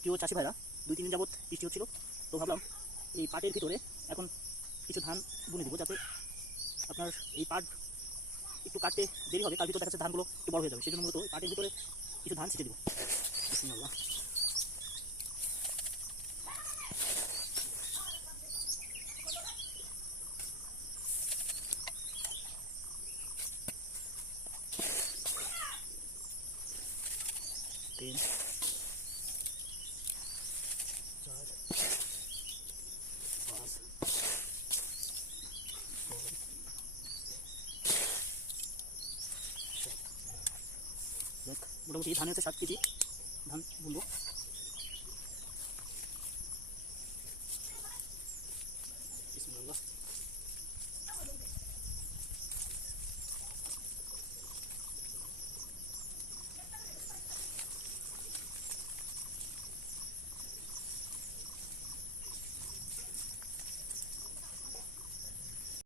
প্রিয় চাষি ভাইরা, 2-3 দিন যাবৎ বৃষ্টি হচ্ছিল, তো ভাবলাম এই পাটের ভিতরে এখন কিছু ধান বুনে দেবো, যাতে আপনার এই পাট একটু কাটতে দেরি হবে, তার ভিতরে দেখা যাচ্ছে ধানগুলো একটু বড় হয়ে যাবে। সেই জন্য মূলত পাটের ভিতরে কিছু ধান ছিটে দেবো। বিসমিল্লাহ। তিন, চার, পাঁচ, ছয়, সাত। দেখ, মোটামুটি ধান হচ্ছে 7 কেজি ধান বুনবো।